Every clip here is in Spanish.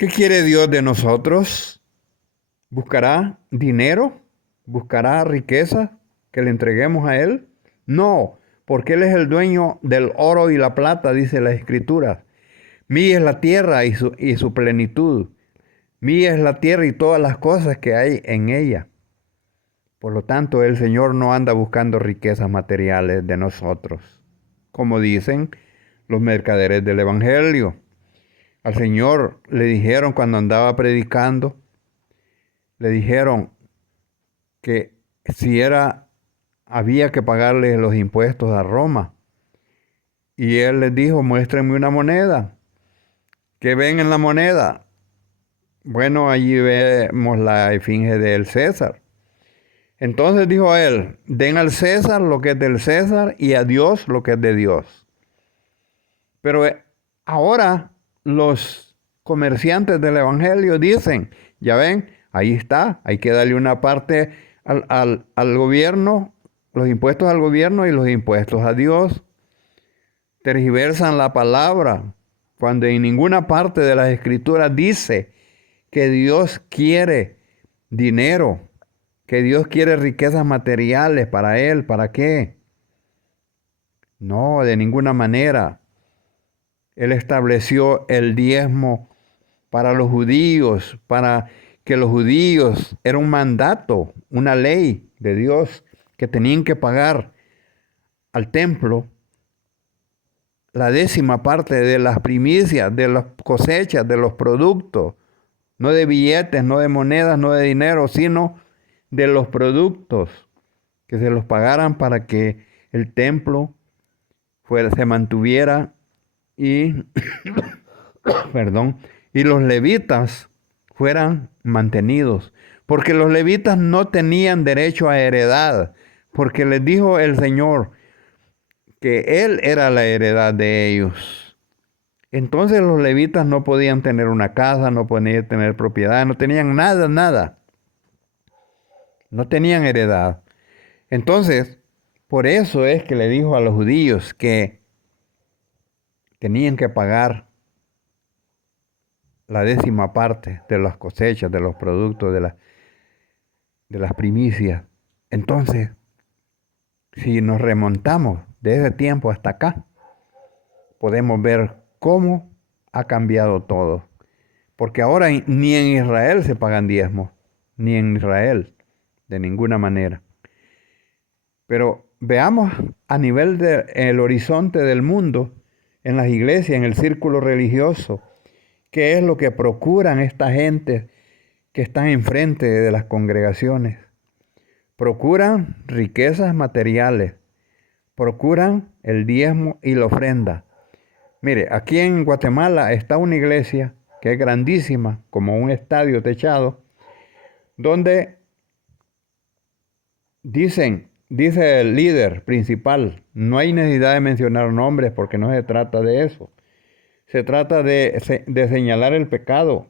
¿Qué quiere Dios de nosotros? ¿Buscará dinero? ¿Buscará riqueza que le entreguemos a Él? No, porque Él es el dueño del oro y la plata, dice la Escritura. Mía es la tierra y su plenitud. Mía es la tierra y todas las cosas que hay en ella. Por lo tanto, el Señor no anda buscando riquezas materiales de nosotros, como dicen los mercaderes del Evangelio. Al Señor le dijeron cuando andaba predicando, le dijeron que si había que pagarle los impuestos a Roma. Y Él les dijo, muéstrenme una moneda. ¿Qué ven en la moneda? Bueno, allí vemos la esfinge del César. Entonces dijo Él, den al César lo que es del César y a Dios lo que es de Dios. Pero ahora los comerciantes del Evangelio dicen, ya ven, ahí está, hay que darle una parte al gobierno, los impuestos al gobierno y los impuestos a Dios. Tergiversan la palabra cuando en ninguna parte de las Escrituras dice que Dios quiere dinero, que Dios quiere riquezas materiales para Él. ¿Para qué? No, de ninguna manera. Él estableció el diezmo para los judíos, para que los judíos, era un mandato, una ley de Dios, que tenían que pagar al templo la 10ª parte de las primicias, de las cosechas, de los productos, no de billetes, no de monedas, no de dinero, sino de los productos, que se los pagaran para que el templo se mantuviera y, perdón, y los levitas fueran mantenidos, porque los levitas no tenían derecho a heredad, porque les dijo el Señor que Él era la heredad de ellos. Entonces los levitas no podían tener una casa, no podían tener propiedad, no tenían nada, nada. No tenían heredad. Entonces, por eso es que le dijo a los judíos que tenían que pagar la 10ª parte de las cosechas, de los productos, de las primicias. Entonces, si nos remontamos de ese tiempo hasta acá, podemos ver cómo ha cambiado todo. Porque ahora ni en Israel se pagan diezmos, ni en Israel, de ninguna manera. Pero veamos a nivel del horizonte del mundo, en las iglesias, en el círculo religioso, qué es lo que procuran esta gente que están enfrente de las congregaciones. Procuran riquezas materiales, procuran el diezmo y la ofrenda. Mire, aquí en Guatemala está una iglesia que es grandísima, como un estadio techado, donde dice el líder principal, no hay necesidad de mencionar nombres porque no se trata de eso. Se trata de señalar el pecado.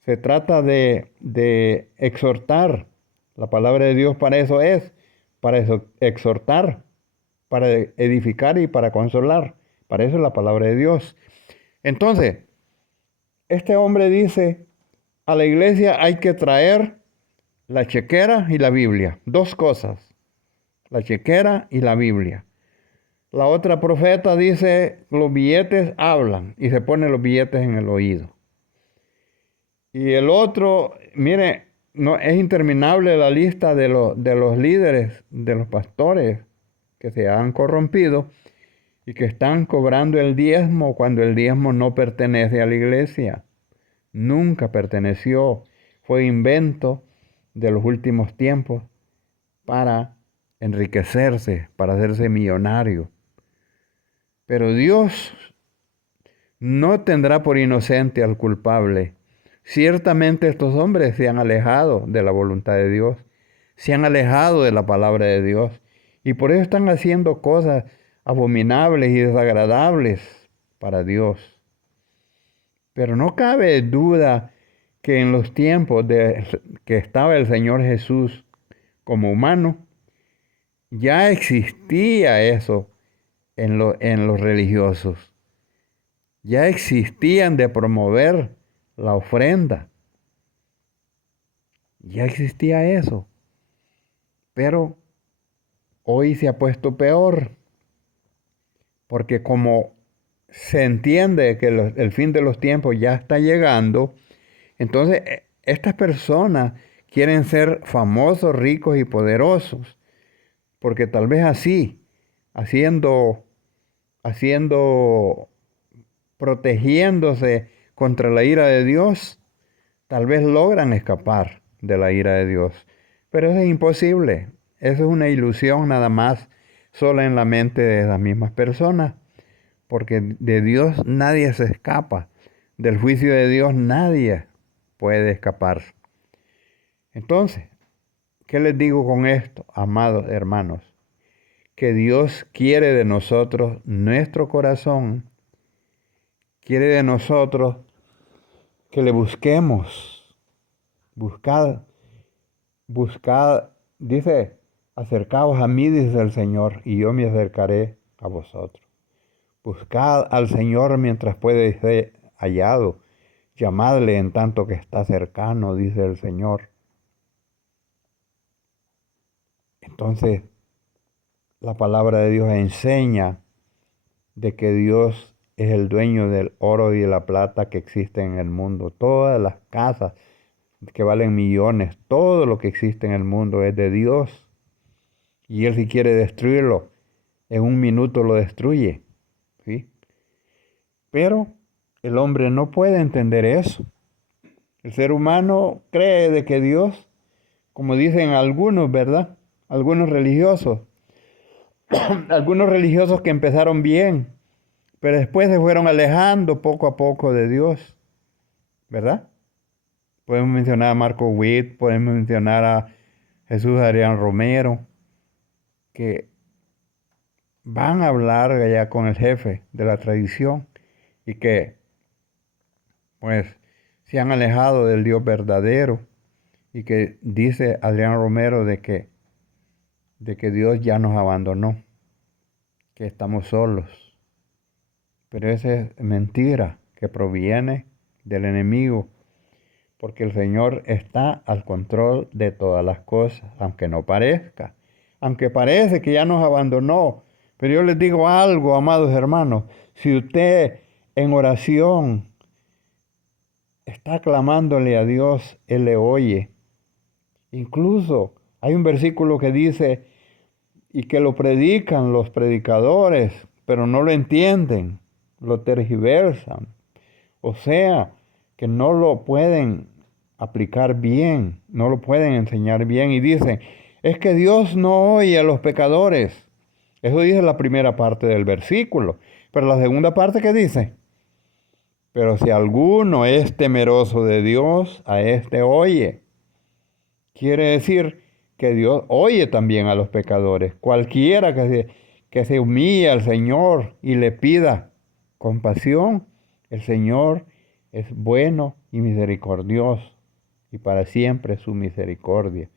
Se trata de exhortar. La palabra de Dios para eso es, para exhortar, para edificar y para consolar. Para eso es la palabra de Dios. Entonces, este hombre dice, a la iglesia hay que traer la chequera y la Biblia. 2 cosas, la chequera y la Biblia. La otra profeta dice, los billetes hablan, y se pone los billetes en el oído. Y el otro, mire, no, es interminable la lista de los líderes, de los pastores que se han corrompido y que están cobrando el diezmo cuando el diezmo no pertenece a la iglesia. Nunca perteneció. Fue invento de los últimos tiempos para enriquecerse, para hacerse millonario. Pero Dios no tendrá por inocente al culpable. Ciertamente estos hombres se han alejado de la voluntad de Dios, se han alejado de la palabra de Dios y por eso están haciendo cosas abominables y desagradables para Dios. Pero no cabe duda que en los tiempos que estaba el Señor Jesús como humano, ya existía eso en los religiosos. Ya existían de promover la ofrenda. Ya existía eso, pero hoy se ha puesto peor, porque como se entiende que el fin de los tiempos ya está llegando, entonces estas personas quieren ser famosos, ricos y poderosos, porque tal vez así, haciendo, haciendo, protegiéndose contra la ira de Dios, tal vez logran escapar de la ira de Dios. Pero eso es imposible. Eso es una ilusión nada más, sola en la mente de las mismas personas. Porque de Dios nadie se escapa. Del juicio de Dios nadie puede escapar. Entonces, ¿qué les digo con esto, amados hermanos? Que Dios quiere de nosotros nuestro corazón, quiere de nosotros que le busquemos. Buscad, buscad, dice, acercaos a mí, dice el Señor, y yo me acercaré a vosotros. Buscad al Señor mientras puede ser hallado. Llamadle en tanto que está cercano, dice el Señor. Entonces, la palabra de Dios enseña de que Dios es el dueño del oro y de la plata que existen en el mundo. Todas las casas que valen millones, todo lo que existe en el mundo es de Dios. Y Él si quiere destruirlo, en un minuto lo destruye. ¿Sí? Pero el hombre no puede entender eso. El ser humano cree de que Dios, como dicen algunos, ¿verdad? Algunos religiosos, algunos religiosos que empezaron bien, pero después se fueron alejando poco a poco de Dios, ¿verdad? Podemos mencionar a Marco Witt, podemos mencionar a Jesús Adrián Romero, que van a hablar allá con el jefe de la tradición y que, pues, se han alejado del Dios verdadero y que dice Adrián Romero de que Dios ya nos abandonó, que estamos solos. Pero esa es mentira que proviene del enemigo, porque el Señor está al control de todas las cosas, aunque no parezca, aunque parece que ya nos abandonó. Pero yo les digo algo, amados hermanos, si usted en oración está clamándole a Dios, Él le oye. Incluso hay un versículo que dice, y que lo predican los predicadores, pero no lo entienden, lo tergiversan. O sea, que no lo pueden aplicar bien, no lo pueden enseñar bien y dicen, es que Dios no oye a los pecadores. Eso dice la primera parte del versículo. Pero la segunda parte, ¿qué dice? Pero si alguno es temeroso de Dios, a este oye. Quiere decir que Dios oye también a los pecadores. Cualquiera que se humille al Señor y le pida compasión, el Señor es bueno y misericordioso, y para siempre su misericordia.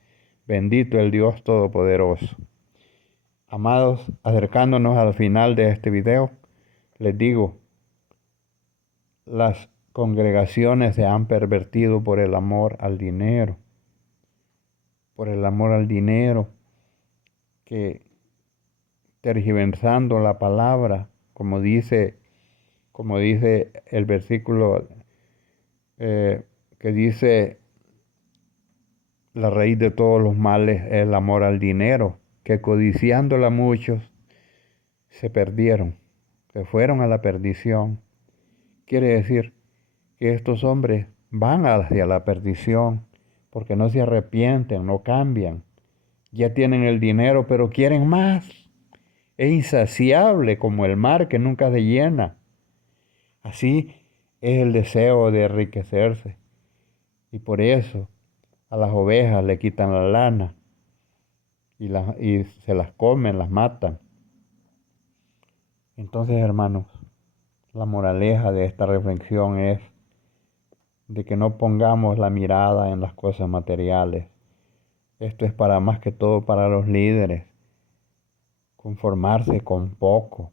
Bendito el Dios Todopoderoso. Amados, acercándonos al final de este video, les digo, las congregaciones se han pervertido por el amor al dinero, que tergiversando la palabra, como dice el versículo que dice, la raíz de todos los males es el amor al dinero, que codiciándola muchos se perdieron, se fueron a la perdición. Quiere decir que estos hombres van hacia la perdición porque no se arrepienten, no cambian. Ya tienen el dinero, pero quieren más. Es insaciable como el mar que nunca se llena. Así es el deseo de enriquecerse. Y por eso a las ovejas le quitan la lana y se las comen, las matan. Entonces, hermanos, la moraleja de esta reflexión es de que no pongamos la mirada en las cosas materiales. Esto es para más que todo para los líderes. Conformarse con poco.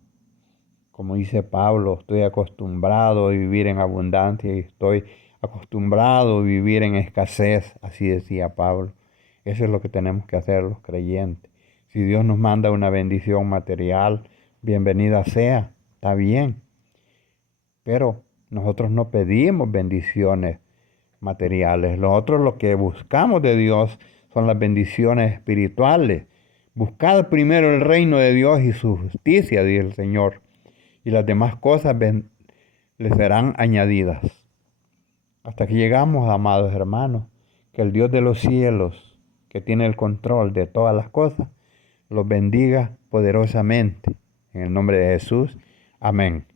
Como dice Pablo, estoy acostumbrado a vivir en abundancia y estoy acostumbrado a vivir en escasez, así decía Pablo. Eso es lo que tenemos que hacer los creyentes. Si Dios nos manda una bendición material, bienvenida sea, está bien. Pero nosotros no pedimos bendiciones materiales. Nosotros lo que buscamos de Dios son las bendiciones espirituales. Buscad primero el reino de Dios y su justicia, dice el Señor, y las demás cosas les serán añadidas. Hasta que llegamos, amados hermanos, que el Dios de los cielos, que tiene el control de todas las cosas, los bendiga poderosamente. En el nombre de Jesús. Amén.